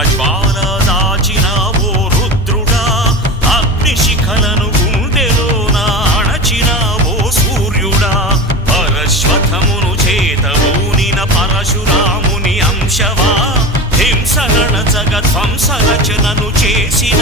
ప్రజ్వాల దాచిన ఓ రుద్రుడా అగ్నిశిఖలను గుండెలోన అణచిన ఓ సూర్యుడా పరశ్వథమును చేతబూనిన పరశురాముని అంశవా హింసగణ జగధ్వంస రచనను చేసిన